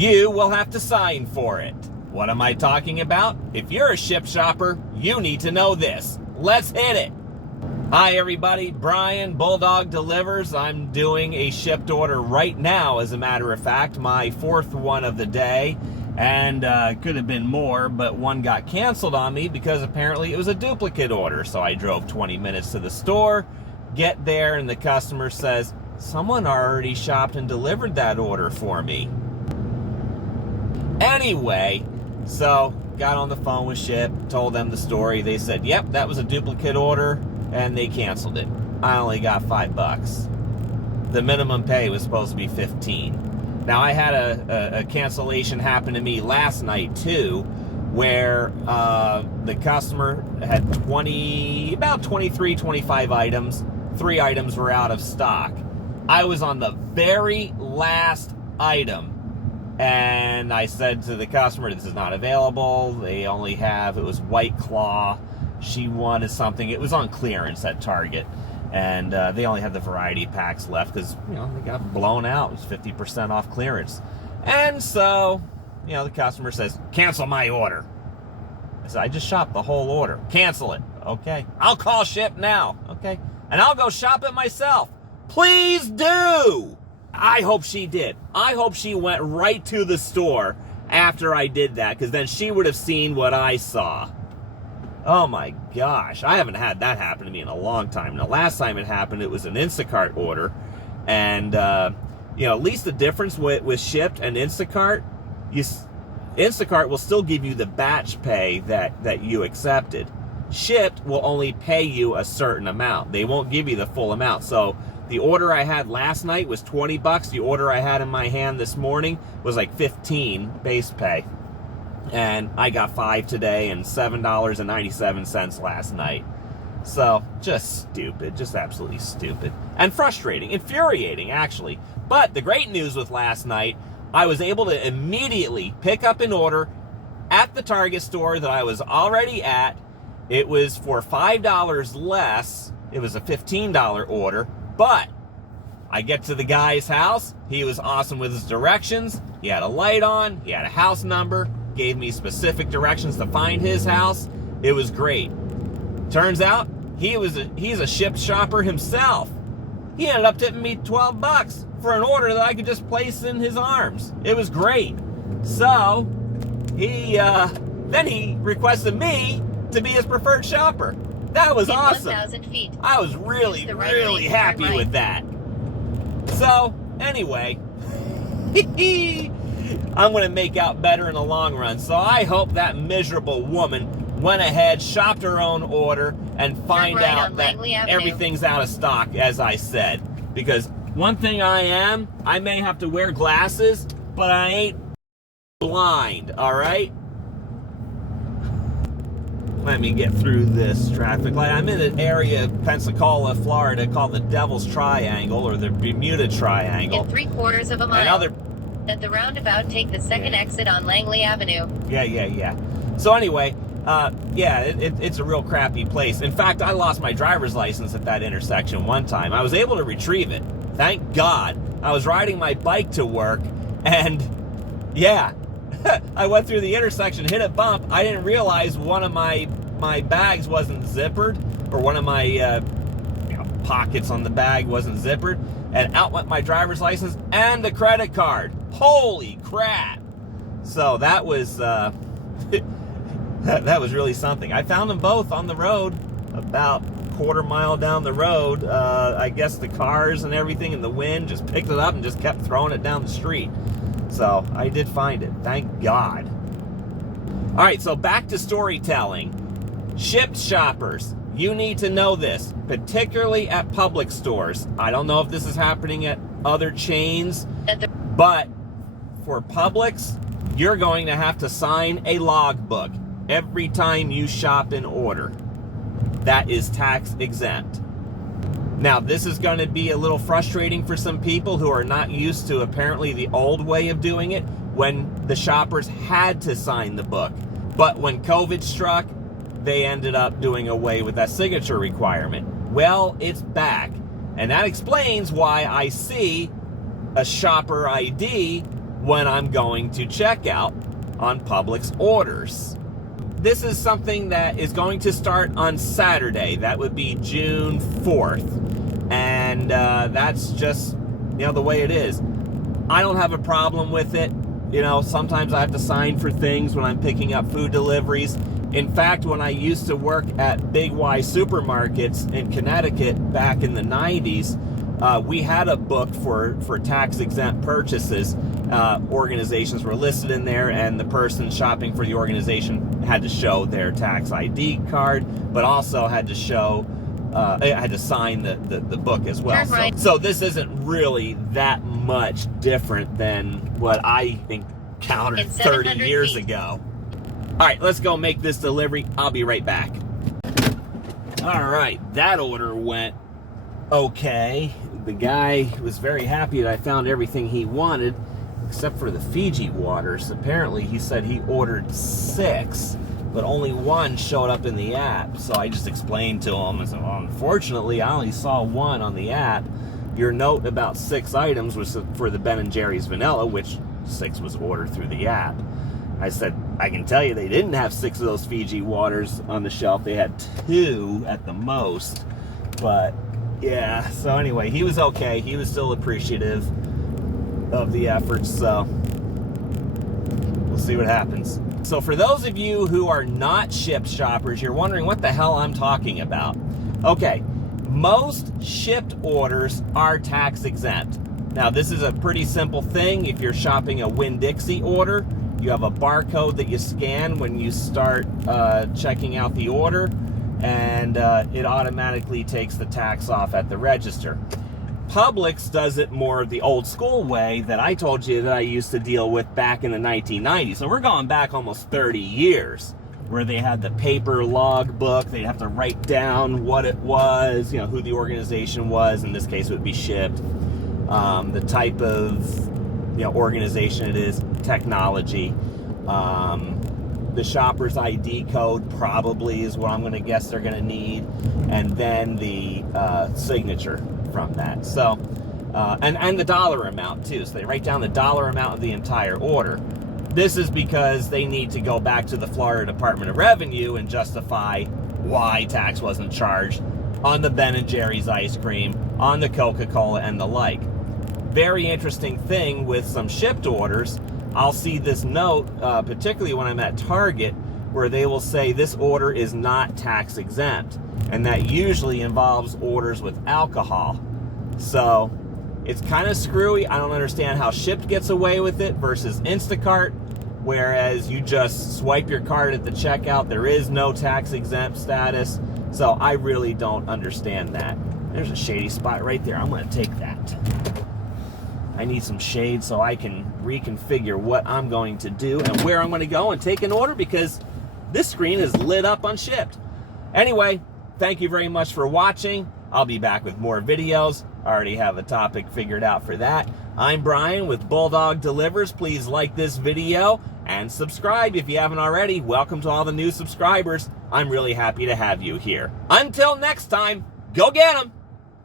you will have to sign for it. What am I talking about? If you're a Shipt shopper, you need to know this. Let's hit it. Hi everybody, Brian, Bulldog Delivers. I'm doing a Shipt order right now, as a matter of fact, my fourth one of the day. And could have been more, but one got canceled on me because apparently it was a duplicate order. So I drove 20 minutes to the store, get there, and the customer says, someone already shopped and delivered that order for me. Anyway, so got on the phone with Shipt, told them the story. They said, yep, that was a duplicate order, and they canceled it. I only got $5. The minimum pay was supposed to be $15. Now, I had a cancellation happen to me last night, too, where the customer had about 23, 25 items. 3 items were out of stock. I was on the very last item, and I said to the customer, this is not available. They only have, it was White Claw. She wanted something. It was on clearance at Target. And they only had the variety packs left because, you know, they got blown out. It was 50% off clearance. And so, you know, the customer says, cancel my order. I said, I just shopped the whole order. Cancel it. Okay. I'll call Shipt now. Okay. And I'll go shop it myself. Please do. I hope she did. I hope she went right to the store after I did that, because then she would have seen what I saw. Oh my gosh, I haven't had that happen to me in a long time. The last time it happened, it was an Instacart order. And, you know, at least the difference with Shipt and Instacart, Instacart will still give you the batch pay that you accepted. Shipt will only pay you a certain amount. They won't give you the full amount. So the order I had last night was $20. The order I had in my hand this morning was like $15 base pay. And I got 5 today and $7.97 last night. So, just stupid. Just absolutely stupid. And frustrating. Infuriating, actually. But the great news with last night, I was able to immediately pick up an order at the Target store that I was already at. It was for $5 less. It was a $15 order. But I get to the guy's house. He was awesome with his directions. He had a light on. He had a house number. Gave me specific directions to find his house. It was great. Turns out he's a Shipt shopper himself. He ended up tipping me $12 for an order that I could just place in his arms. It was great. So then he requested me to be his preferred shopper. That was awesome. 1,000 feet. I was really, really happy with that. So anyway, I'm going to make out better in the long run. So I hope that miserable woman went ahead, shopped her own order, and find out that everything's out of stock, as I said. Because one thing I may have to wear glasses, but I ain't blind, all right? Let me get through this traffic light. I'm in an area of Pensacola, Florida, called the Devil's Triangle, or the Bermuda Triangle. In 3/4 of a mile. At the roundabout, take the second exit on Langley Avenue. Yeah. So anyway, it's a real crappy place. In fact, I lost my driver's license at that intersection one time. I was able to retrieve it. Thank God. I was riding my bike to work, and yeah, I went through the intersection, hit a bump. I didn't realize one of my bags wasn't zippered, or one of my pockets on the bag wasn't zippered, and out went my driver's license and the credit card. Holy crap! So that was that was really something. I found them both on the road, about a quarter mile down the road. I guess the cars and everything and the wind just picked it up and just kept throwing it down the street. So I did find it, thank God. All right, so back to storytelling. Shipt shoppers, you need to know this, particularly at Publix stores. I don't know if this is happening at other chains, but for Publix, you're going to have to sign a logbook every time you shop an order. That is tax exempt. Now, this is going to be a little frustrating for some people who are not used to apparently the old way of doing it, when the shoppers had to sign the book. But when COVID struck, they ended up doing away with that signature requirement. Well, it's back. And that explains why I see a shopper ID when I'm going to checkout on Publix orders. This is something that is going to start on Saturday. That would be June 4th. And that's just, the way it is. I don't have a problem with it. Sometimes I have to sign for things when I'm picking up food deliveries. In fact, when I used to work at Big Y supermarkets in Connecticut back in the 90s, we had a book for tax-exempt purchases. Organizations were listed in there, and the person shopping for the organization had to show their tax ID card, but also had to show, had to sign the book as well. Right. So this isn't really that much different than what I encountered 30 years ago. All right, let's go make this delivery. I'll be right back. All right, that order went okay. The guy was very happy that I found everything he wanted, except for the Fiji waters. Apparently, he said he ordered 6, but only 1 showed up in the app. So I just explained to him, I said, well, unfortunately, I only saw 1 on the app. Your note about 6 items was for the Ben & Jerry's vanilla, which 6 was ordered through the app. I said, I can tell you they didn't have 6 of those Fiji waters on the shelf. They had 2 at the most. But yeah, so anyway, he was okay. He was still appreciative of the efforts, so we'll see what happens. So for those of you who are not Shipt shoppers, you're wondering what the hell I'm talking about. Okay, most Shipt orders are tax exempt. Now this is a pretty simple thing. If you're shopping a Winn-Dixie order, you have a barcode that you scan when you start checking out the order, and it automatically takes the tax off at the register. Publix does it more the old school way that I told you that I used to deal with back in the 1990s. So we're going back almost 30 years, where they had the paper log book. They'd have to write down what it was, who the organization was. In this case, it would be Shipt. The type of organization it is, technology. The shopper's ID code probably is what I'm going to guess they're going to need, and then the signature from that. So, and the dollar amount too. So they write down the dollar amount of the entire order. This is because they need to go back to the Florida Department of Revenue and justify why tax wasn't charged on the Ben & Jerry's ice cream, on the Coca-Cola, and the like. Very interesting thing with some Shipt orders, I'll see this note, particularly when I'm at Target, where they will say this order is not tax exempt. And that usually involves orders with alcohol. So it's kind of screwy. I don't understand how Shipt gets away with it versus Instacart, whereas you just swipe your card at the checkout. There is no tax exempt status. So I really don't understand that. There's a shady spot right there. I'm going to take that. I need some shade so I can reconfigure what I'm going to do and where I'm going to go and take an order, because this screen is lit up on Shipt. Anyway, thank you very much for watching. I'll be back with more videos. I already have a topic figured out for that. I'm Brian with Bulldog Delivers. Please like this video and subscribe if you haven't already. Welcome to all the new subscribers. I'm really happy to have you here. Until next time, go get 'em!